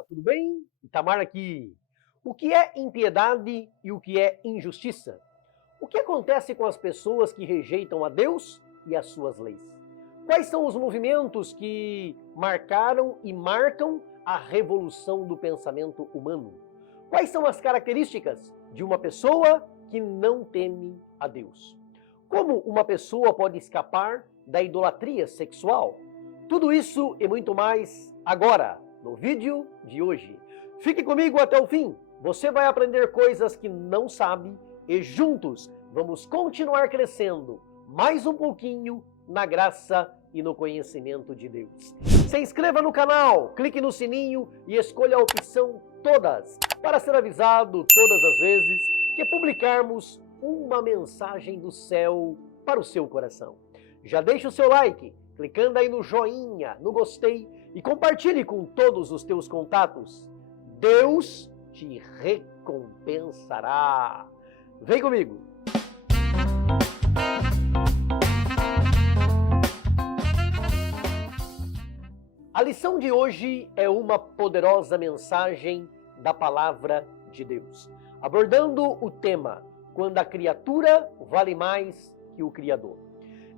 Olá, tudo bem? Itamar aqui. O que é impiedade e o que é injustiça? O que acontece com as pessoas que rejeitam a Deus e as suas leis? Quais são os movimentos que marcaram e marcam a revolução do pensamento humano? Quais são as características de uma pessoa que não teme a Deus? Como uma pessoa pode escapar da idolatria sexual? Tudo isso e muito mais agora, no vídeo de hoje. Fique comigo até o fim. Você vai aprender coisas que não sabe e juntos vamos continuar crescendo mais um pouquinho na graça e no conhecimento de Deus. Se inscreva no canal, clique no sininho e escolha a opção Todas para ser avisado todas as vezes que publicarmos uma mensagem do céu para o seu coração. Já deixa o seu like, clicando aí no joinha, no gostei e compartilhe com todos os teus contatos. Deus te recompensará. Vem comigo! A lição de hoje é uma poderosa mensagem da Palavra de Deus, abordando o tema quando a criatura vale mais que o Criador.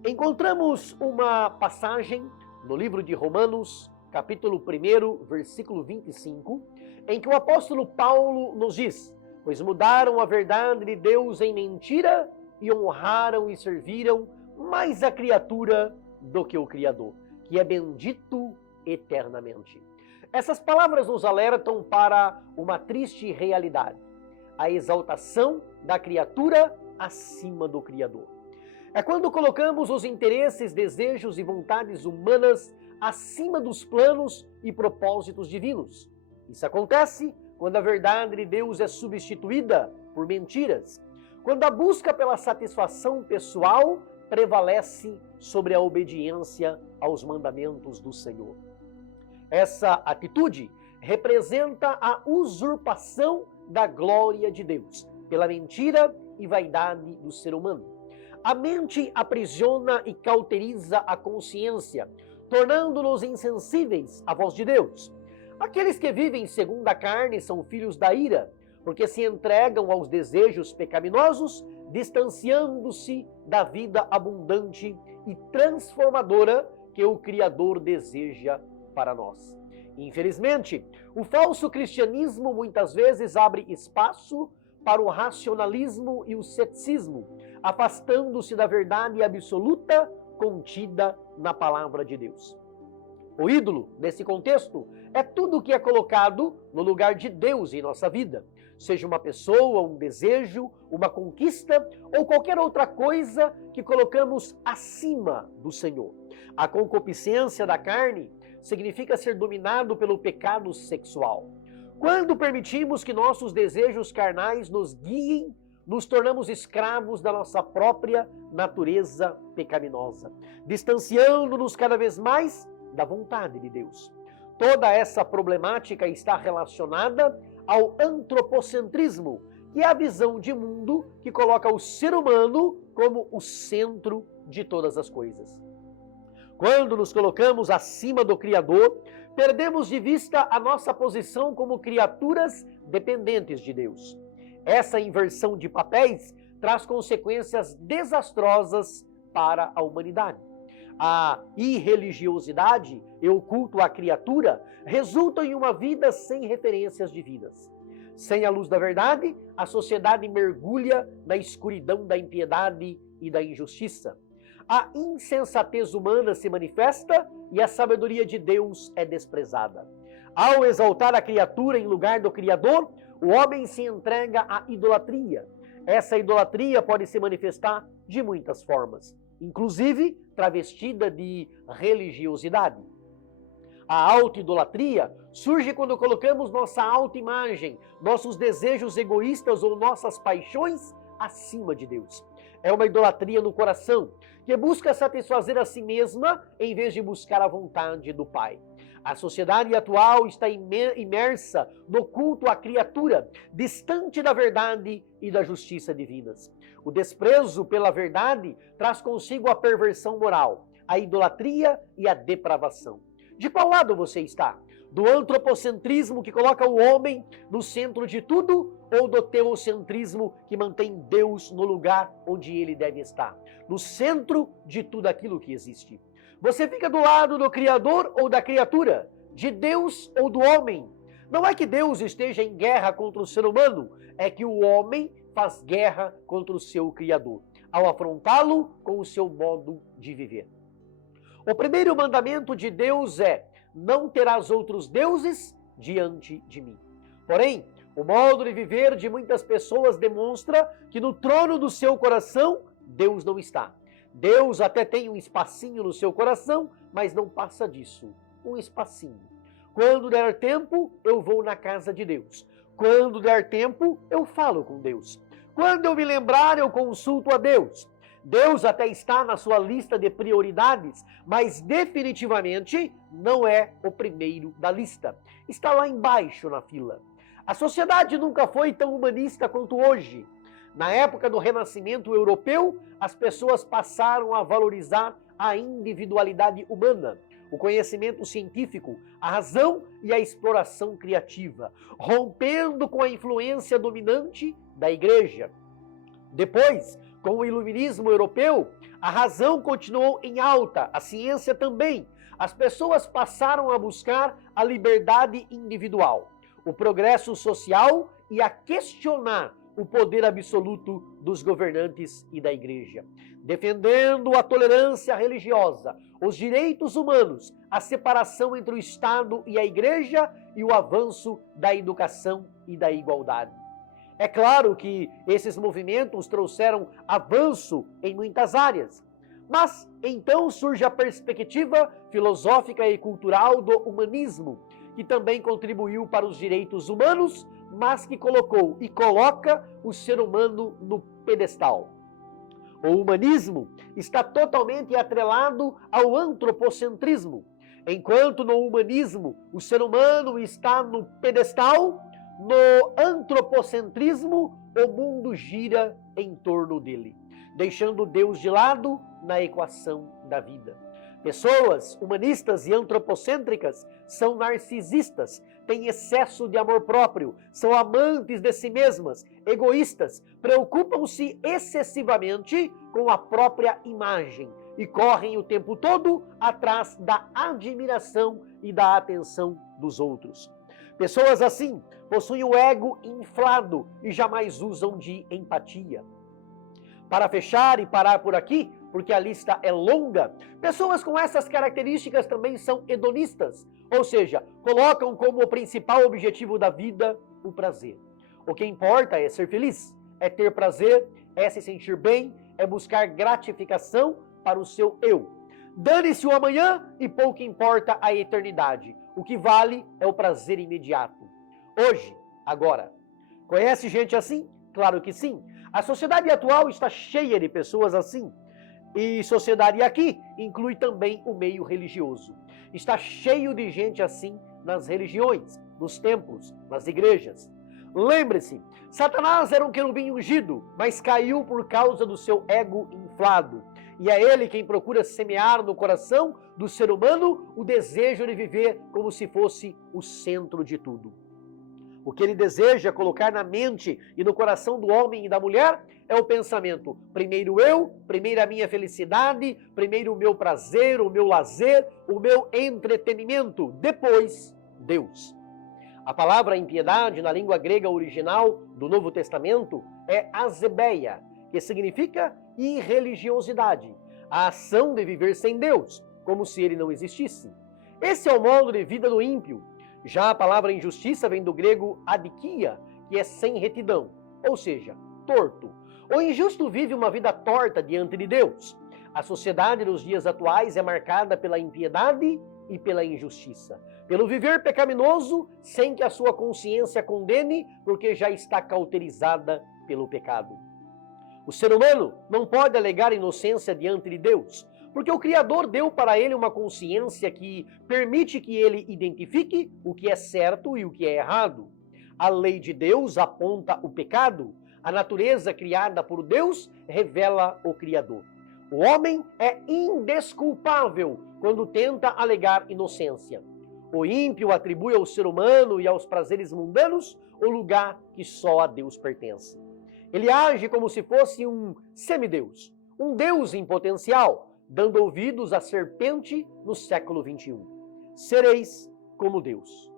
Encontramos uma passagem no livro de Romanos, capítulo 1, versículo 25, em que o apóstolo Paulo nos diz: pois mudaram a verdade de Deus em mentira e honraram e serviram mais a criatura do que o Criador, que é bendito eternamente. Essas palavras nos alertam para uma triste realidade: a exaltação da criatura acima do Criador. É quando colocamos os interesses, desejos e vontades humanas acima dos planos e propósitos divinos. Isso acontece quando a verdade de Deus é substituída por mentiras, quando a busca pela satisfação pessoal prevalece sobre a obediência aos mandamentos do Senhor. Essa atitude representa a usurpação da glória de Deus pela mentira e vaidade do ser humano. A mente aprisiona e cauteriza a consciência, tornando-nos insensíveis à voz de Deus. Aqueles que vivem segundo a carne são filhos da ira, porque se entregam aos desejos pecaminosos, distanciando-se da vida abundante e transformadora que o Criador deseja para nós. Infelizmente, o falso cristianismo muitas vezes abre espaço para o racionalismo e o ceticismo, afastando-se da verdade absoluta contida na palavra de Deus. O ídolo, nesse contexto, é tudo o que é colocado no lugar de Deus em nossa vida, seja uma pessoa, um desejo, uma conquista ou qualquer outra coisa que colocamos acima do Senhor. A concupiscência da carne significa ser dominado pelo pecado sexual. Quando permitimos que nossos desejos carnais nos guiem, nos tornamos escravos da nossa própria natureza pecaminosa, distanciando-nos cada vez mais da vontade de Deus. Toda essa problemática está relacionada ao antropocentrismo, que é a visão de mundo que coloca o ser humano como o centro de todas as coisas. Quando nos colocamos acima do Criador, perdemos de vista a nossa posição como criaturas dependentes de Deus. Essa inversão de papéis traz consequências desastrosas para a humanidade. A irreligiosidade e o culto à criatura resultam em uma vida sem referências divinas. Sem a luz da verdade, a sociedade mergulha na escuridão da impiedade e da injustiça. A insensatez humana se manifesta e a sabedoria de Deus é desprezada. Ao exaltar a criatura em lugar do Criador, o homem se entrega à idolatria. Essa idolatria pode se manifestar de muitas formas, inclusive travestida de religiosidade. A autoidolatria surge quando colocamos nossa autoimagem, nossos desejos egoístas ou nossas paixões acima de Deus. É uma idolatria no coração, que busca satisfazer a si mesma em vez de buscar a vontade do Pai. A sociedade atual está imersa no culto à criatura, distante da verdade e da justiça divinas. O desprezo pela verdade traz consigo a perversão moral, a idolatria e a depravação. De qual lado você está? Do antropocentrismo que coloca o homem no centro de tudo ou do teocentrismo que mantém Deus no lugar onde ele deve estar, no centro de tudo aquilo que existe? Você fica do lado do Criador ou da criatura, de Deus ou do homem? Não é que Deus esteja em guerra contra o ser humano, é que o homem faz guerra contra o seu Criador, ao afrontá-lo com o seu modo de viver. O primeiro mandamento de Deus é: não terás outros deuses diante de mim. Porém, o modo de viver de muitas pessoas demonstra que no trono do seu coração, Deus não está. Deus até tem um espacinho no seu coração, mas não passa disso. Um espacinho. Quando der tempo, eu vou na casa de Deus. Quando der tempo, eu falo com Deus. Quando eu me lembrar, eu consulto a Deus. Deus até está na sua lista de prioridades, mas definitivamente não é o primeiro da lista. Está lá embaixo na fila. A sociedade nunca foi tão humanista quanto hoje. Na época do Renascimento europeu, as pessoas passaram a valorizar a individualidade humana, o conhecimento científico, a razão e a exploração criativa, rompendo com a influência dominante da Igreja. Depois, com o iluminismo europeu, a razão continuou em alta, a ciência também. As pessoas passaram a buscar a liberdade individual, o progresso social e a questionar o poder absoluto dos governantes e da Igreja, defendendo a tolerância religiosa, os direitos humanos, a separação entre o Estado e a Igreja e o avanço da educação e da igualdade. É claro que esses movimentos trouxeram avanço em muitas áreas, mas então surge a perspectiva filosófica e cultural do humanismo, que também contribuiu para os direitos humanos, mas que colocou e coloca o ser humano no pedestal. O humanismo está totalmente atrelado ao antropocentrismo. Enquanto no humanismo o ser humano está no pedestal, no antropocentrismo o mundo gira em torno dele, deixando Deus de lado na equação da vida. Pessoas humanistas e antropocêntricas são narcisistas, têm excesso de amor próprio, são amantes de si mesmas, egoístas, preocupam-se excessivamente com a própria imagem e correm o tempo todo atrás da admiração e da atenção dos outros. Pessoas assim possuem o ego inflado e jamais usam de empatia. Para fechar e parar por aqui, porque a lista é longa, pessoas com essas características também são hedonistas, ou seja, colocam como o principal objetivo da vida o prazer. O que importa é ser feliz, é ter prazer, é se sentir bem, é buscar gratificação para o seu eu. Dane-se o amanhã e pouco importa a eternidade. O que vale é o prazer imediato. Hoje, agora. Conhece gente assim? Claro que sim. A sociedade atual está cheia de pessoas assim. E sociedade aqui inclui também o meio religioso. Está cheio de gente assim nas religiões, nos templos, nas igrejas. Lembre-se, Satanás era um querubim ungido, mas caiu por causa do seu ego inflado. E é ele quem procura semear no coração do ser humano o desejo de viver como se fosse o centro de tudo. O que ele deseja colocar na mente e no coração do homem e da mulher é o pensamento: primeiro eu, primeiro a minha felicidade, primeiro o meu prazer, o meu lazer, o meu entretenimento, depois Deus. A palavra impiedade na língua grega original do Novo Testamento é azebeia, que significa irreligiosidade, a ação de viver sem Deus, como se ele não existisse. Esse é o modo de vida do ímpio. Já a palavra injustiça vem do grego adikia, que é sem retidão, ou seja, torto. O injusto vive uma vida torta diante de Deus. A sociedade dos dias atuais é marcada pela impiedade e pela injustiça, pelo viver pecaminoso sem que a sua consciência condene, porque já está cauterizada pelo pecado. O ser humano não pode alegar inocência diante de Deus, porque o Criador deu para ele uma consciência que permite que ele identifique o que é certo e o que é errado. A lei de Deus aponta o pecado, a natureza criada por Deus revela o Criador. O homem é indesculpável quando tenta alegar inocência. O ímpio atribui ao ser humano e aos prazeres mundanos o lugar que só a Deus pertence. Ele age como se fosse um semideus, um deus em potencial, dando ouvidos à serpente no século XXI. Sereis como Deus.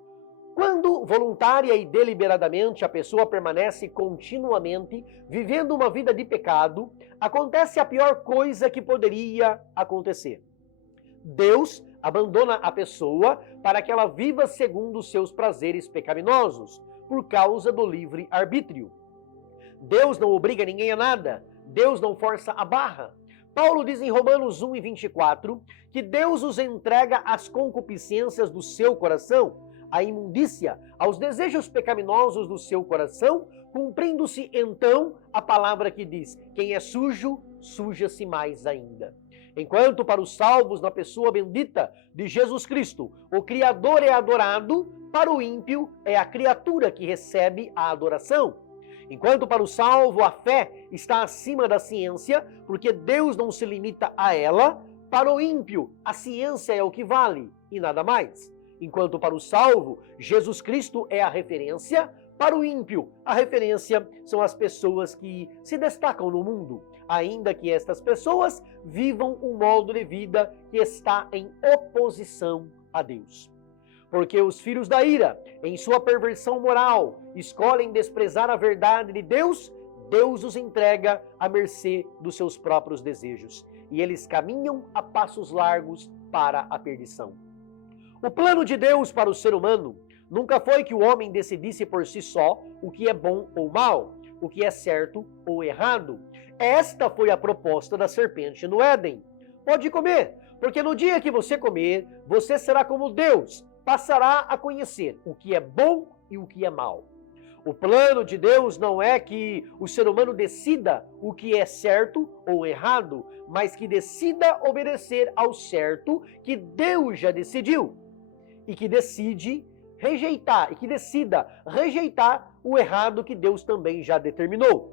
Quando voluntária e deliberadamente a pessoa permanece continuamente vivendo uma vida de pecado, acontece a pior coisa que poderia acontecer. Deus abandona a pessoa para que ela viva segundo os seus prazeres pecaminosos, por causa do livre-arbítrio. Deus não obriga ninguém a nada, Deus não força a barra. Paulo diz em Romanos 1:24 que Deus os entrega às concupiscências do seu coração, à imundícia, aos desejos pecaminosos do seu coração, cumprindo-se então a palavra que diz: quem é sujo, suja-se mais ainda. Enquanto para os salvos na pessoa bendita de Jesus Cristo, o Criador é adorado, para o ímpio é a criatura que recebe a adoração. Enquanto para o salvo a fé está acima da ciência, porque Deus não se limita a ela, para o ímpio a ciência é o que vale e nada mais. Enquanto para o salvo Jesus Cristo é a referência, para o ímpio a referência são as pessoas que se destacam no mundo, ainda que estas pessoas vivam um modo de vida que está em oposição a Deus. Porque os filhos da ira, em sua perversão moral, escolhem desprezar a verdade de Deus, Deus os entrega à mercê dos seus próprios desejos, e eles caminham a passos largos para a perdição. O plano de Deus para o ser humano nunca foi que o homem decidisse por si só o que é bom ou mal, o que é certo ou errado. Esta foi a proposta da serpente no Éden. Pode comer, porque no dia que você comer, você será como Deus, passará a conhecer o que é bom e o que é mal. O plano de Deus não é que o ser humano decida o que é certo ou errado, mas que decida obedecer ao certo que Deus já decidiu e que decida rejeitar o errado que Deus também já determinou.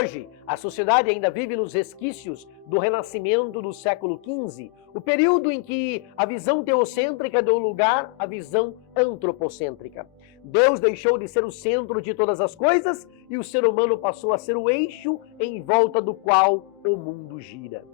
Hoje, a sociedade ainda vive nos resquícios do renascimento do século XV, o período em que a visão teocêntrica deu lugar à visão antropocêntrica. Deus deixou de ser o centro de todas as coisas e o ser humano passou a ser o eixo em volta do qual o mundo gira.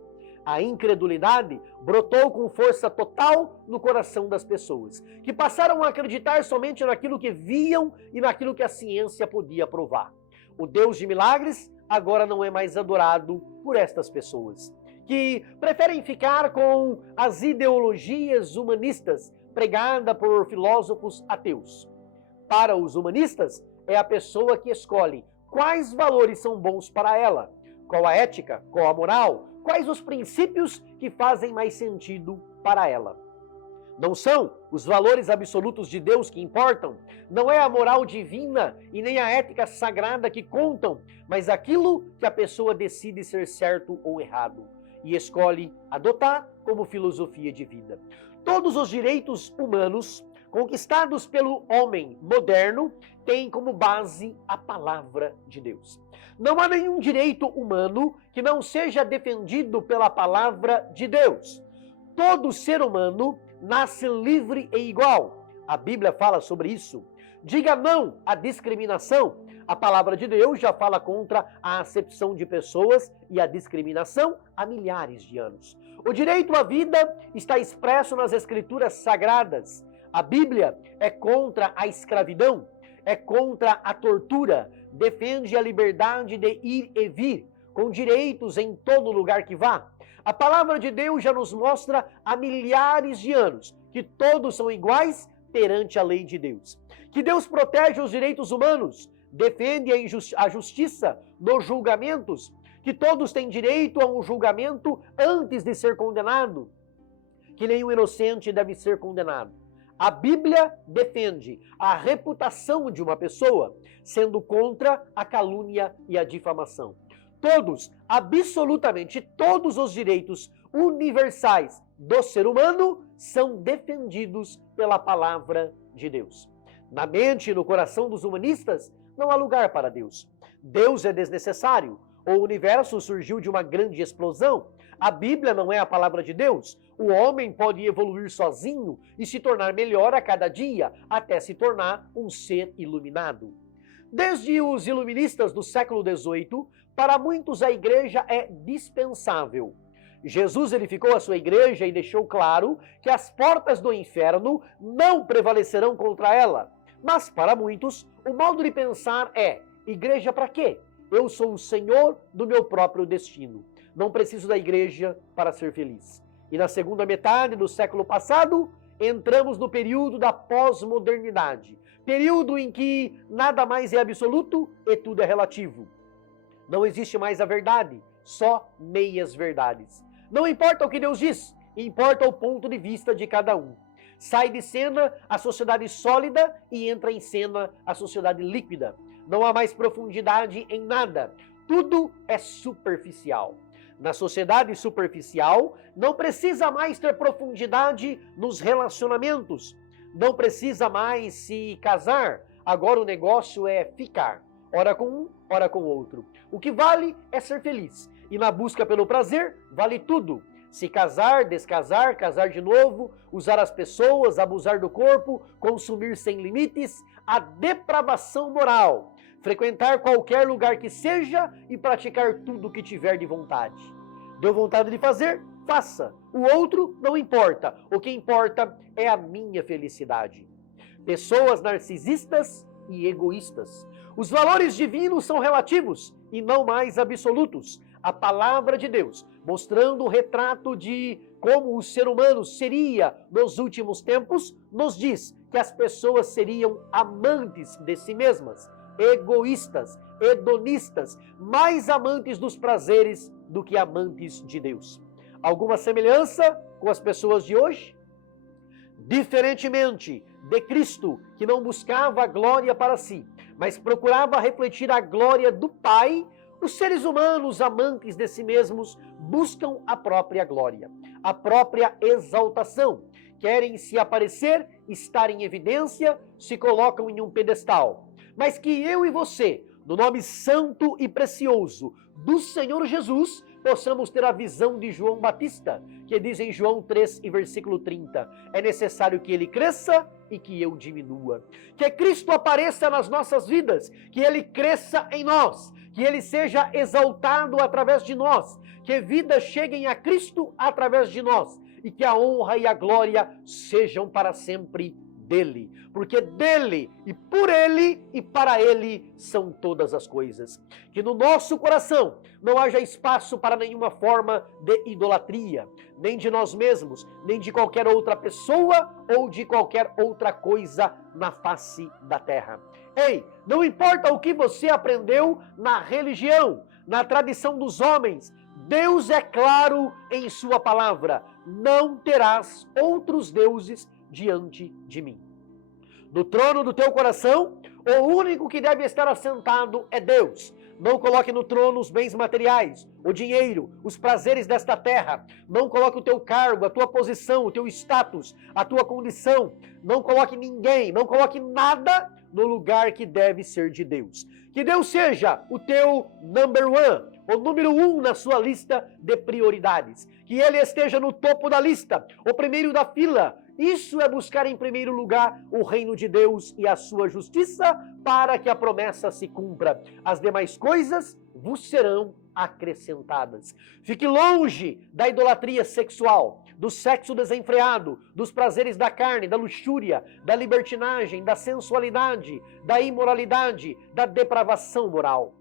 A incredulidade brotou com força total no coração das pessoas, que passaram a acreditar somente naquilo que viam e naquilo que a ciência podia provar. O Deus de milagres agora não é mais adorado por estas pessoas, que preferem ficar com as ideologias humanistas pregadas por filósofos ateus. Para os humanistas, é a pessoa que escolhe quais valores são bons para ela, qual a ética, qual a moral, quais os princípios que fazem mais sentido para ela. Não são os valores absolutos de Deus que importam, não é a moral divina e nem a ética sagrada que contam, mas aquilo que a pessoa decide ser certo ou errado e escolhe adotar como filosofia de vida. Todos os direitos humanos conquistados pelo homem moderno têm como base a palavra de Deus. Não há nenhum direito humano que não seja defendido pela palavra de Deus. Todo ser humano nasce livre e igual. A Bíblia fala sobre isso. Diga não à discriminação. A palavra de Deus já fala contra a acepção de pessoas e a discriminação há milhares de anos. O direito à vida está expresso nas Escrituras Sagradas. A Bíblia é contra a escravidão, é contra a tortura, defende a liberdade de ir e vir, com direitos em todo lugar que vá. A palavra de Deus já nos mostra há milhares de anos que todos são iguais perante a lei de Deus. Que Deus protege os direitos humanos, defende a justiça nos julgamentos, que todos têm direito a um julgamento antes de ser condenado, que nenhum inocente deve ser condenado. A Bíblia defende a reputação de uma pessoa, sendo contra a calúnia e a difamação. Todos, absolutamente todos os direitos universais do ser humano são defendidos pela palavra de Deus. Na mente e no coração dos humanistas, não há lugar para Deus. Deus é desnecessário. O universo surgiu de uma grande explosão. A Bíblia não é a palavra de Deus. O homem pode evoluir sozinho e se tornar melhor a cada dia, até se tornar um ser iluminado. Desde os iluministas do século XVIII, para muitos a igreja é dispensável. Jesus edificou a sua igreja e deixou claro que as portas do inferno não prevalecerão contra ela. Mas para muitos, o modo de pensar é: igreja para quê? Eu sou o senhor do meu próprio destino. Não preciso da igreja para ser feliz. E na segunda metade do século passado, entramos no período da pós-modernidade. Período em que nada mais é absoluto e tudo é relativo. Não existe mais a verdade, só meias verdades. Não importa o que Deus diz, importa o ponto de vista de cada um. Sai de cena a sociedade sólida e entra em cena a sociedade líquida. Não há mais profundidade em nada. Tudo é superficial. Na sociedade superficial, não precisa mais ter profundidade nos relacionamentos. Não precisa mais se casar. Agora o negócio é ficar. Ora com um, ora com outro. O que vale é ser feliz. E na busca pelo prazer, vale tudo. Se casar, descasar, casar de novo, usar as pessoas, abusar do corpo, consumir sem limites, a depravação moral. Frequentar qualquer lugar que seja e praticar tudo o que tiver de vontade. Deu vontade de fazer? Faça. O outro não importa. O que importa é a minha felicidade. Pessoas narcisistas e egoístas. Os valores divinos são relativos e não mais absolutos. A palavra de Deus, mostrando o retrato de como o ser humano seria nos últimos tempos, nos diz que as pessoas seriam amantes de si mesmas, egoístas, hedonistas, mais amantes dos prazeres do que amantes de Deus. Alguma semelhança com as pessoas de hoje? Diferentemente de Cristo, que não buscava a glória para si, mas procurava refletir a glória do Pai, os seres humanos, amantes de si mesmos, buscam a própria glória, a própria exaltação. Querem se aparecer, estar em evidência, se colocam em um pedestal. Mas que eu e você, no nome santo e precioso do Senhor Jesus, possamos ter a visão de João Batista, que diz em João 3 e versículo 30, é necessário que ele cresça e que eu diminua. Que Cristo apareça nas nossas vidas, que ele cresça em nós, que ele seja exaltado através de nós, que vidas cheguem a Cristo através de nós e que a honra e a glória sejam para sempre dele, porque dele e por ele e para ele são todas as coisas. Que no nosso coração não haja espaço para nenhuma forma de idolatria, nem de nós mesmos, nem de qualquer outra pessoa ou de qualquer outra coisa na face da terra. Ei, não importa o que você aprendeu na religião, na tradição dos homens, Deus é claro em sua palavra: não terás outros deuses diante de mim. No trono do teu coração, o único que deve estar assentado é Deus. Não coloque no trono os bens materiais, o dinheiro, os prazeres desta terra. Não coloque o teu cargo, a tua posição, o teu status, a tua condição. Não coloque ninguém, não coloque nada no lugar que deve ser de Deus. Que Deus seja o teu number one, o número 1 na sua lista de prioridades. Que Ele esteja no topo da lista, o primeiro da fila. Isso é buscar em primeiro lugar o reino de Deus e a sua justiça para que a promessa se cumpra. As demais coisas vos serão acrescentadas. Fique longe da idolatria sexual, do sexo desenfreado, dos prazeres da carne, da luxúria, da libertinagem, da sensualidade, da imoralidade, da depravação moral.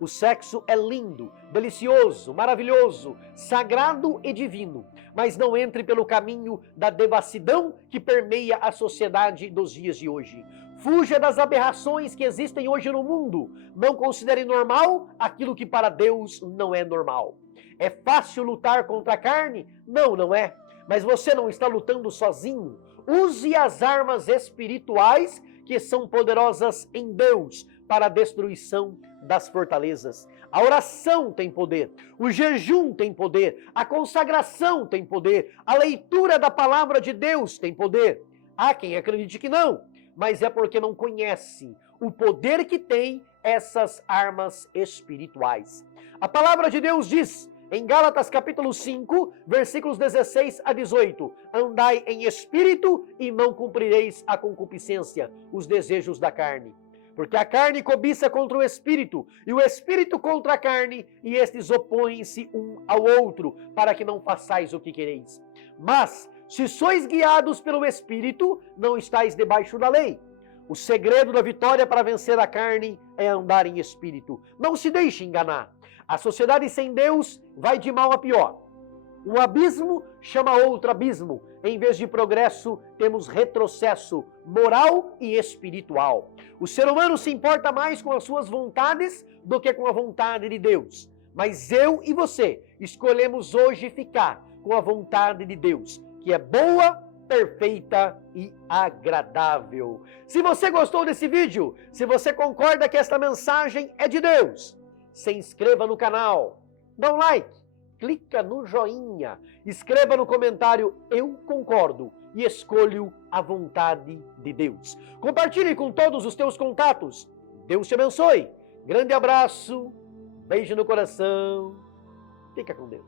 O sexo é lindo, delicioso, maravilhoso, sagrado e divino, mas não entre pelo caminho da devassidão que permeia a sociedade dos dias de hoje. Fuja das aberrações que existem hoje no mundo. Não considere normal aquilo que para Deus não é normal. É fácil lutar contra a carne? Não, não é. Mas você não está lutando sozinho. Use as armas espirituais que são poderosas em Deus para a destruição das fortalezas. A oração tem poder, o jejum tem poder, a consagração tem poder, a leitura da palavra de Deus tem poder. Há quem acredite que não, mas é porque não conhece o poder que tem essas armas espirituais. A palavra de Deus diz Em Gálatas capítulo 5, versículos 16 a 18. Andai em espírito e não cumprireis a concupiscência, os desejos da carne. Porque a carne cobiça contra o espírito, e o espírito contra a carne, e estes opõem-se um ao outro, para que não façais o que quereis. Mas, se sois guiados pelo espírito, não estáis debaixo da lei. O segredo da vitória para vencer a carne é andar em espírito. Não se deixe enganar. A sociedade sem Deus vai de mal a pior. Um abismo chama outro abismo. Em vez de progresso, temos retrocesso moral e espiritual. O ser humano se importa mais com as suas vontades do que com a vontade de Deus. Mas eu e você escolhemos hoje ficar com a vontade de Deus, que é boa, perfeita e agradável. Se você gostou desse vídeo, se você concorda que esta mensagem é de Deus, se inscreva no canal, dá um like, clica no joinha, escreva no comentário "Eu concordo" e escolho a vontade de Deus. Compartilhe com todos os teus contatos. Deus te abençoe. Grande abraço, beijo no coração. Fica com Deus.